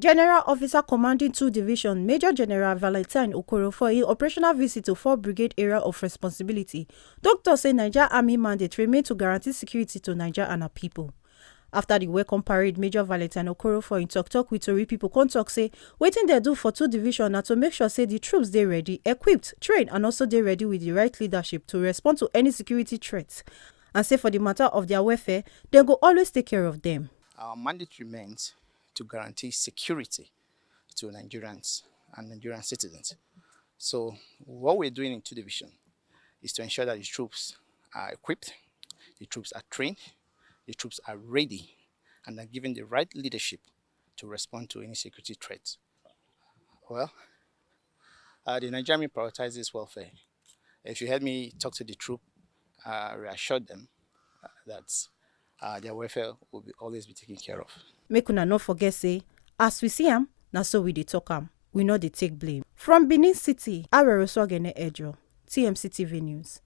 General Officer Commanding 2 Division Major General Valentine Okoro for a operational visit to 4 Brigade Area of Responsibility. Doctors say Naija Army mandate remain to guarantee security to Naija and her people. After the welcome parade, Major Valentine Okoro for in talk with Tori people come talk say wetin they do for 2 division na to make sure say the troops dey ready, equipped, trained and also dey ready with the right leadership to respond to any security threats. And say for the matter of their welfare, they go always take care of them. Our mandate remains to guarantee security to Nigerians and Nigerian citizens. So what we're doing in 2 Division is to ensure that the troops are equipped, the troops are trained, the troops are ready, and are given the right leadership to respond to any security threats. Well, the Nigerian Army prioritizes welfare. If you heard me talk to the troop, reassured them that their welfare will always be taken care of. Make una no forget say, as we see am, na so we dey talk am. We no dey take blame. From Benin City, Arerosogene Ejo, TMC TV News.